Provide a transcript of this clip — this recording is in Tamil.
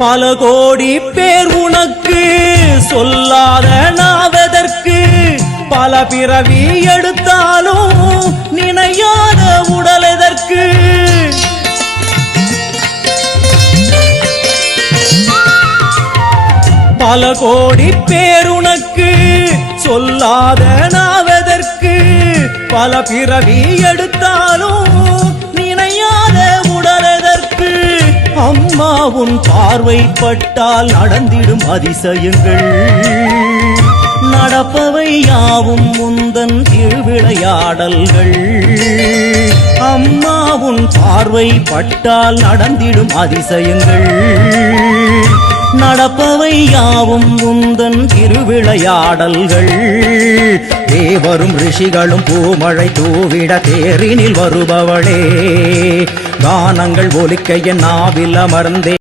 பல கோடி பேர் உனக்கு சொல்லாத நாவதற்கு பல பிறவி எடுத்தாலும் நினையாத உடல் எதற்கு பல கோடி பேர் உனக்கு சொல்லாத நாவதற்கு பல பிறவி எடுத்தாலும் நினையாத உடல் எதற்கு அம்மா உன் பார்வைப்பட்டால் நடந்திடும் அதிசயங்கள் நடப்பவை யாவும் முந்தன் திருவிளையாடல்கள் அம்மா உன் பார்வைப்பட்டால் நடந்திடும் அதிசயங்கள் நடப்பவை யாவும் முந்தன் திருவிளையாடல்கள் தேவரும் ரிஷிகளும் பூமழை தூவிட தேரினில் வருபவளே கானங்கள் ஒலிக்க என் நாவில் அமர்ந்தே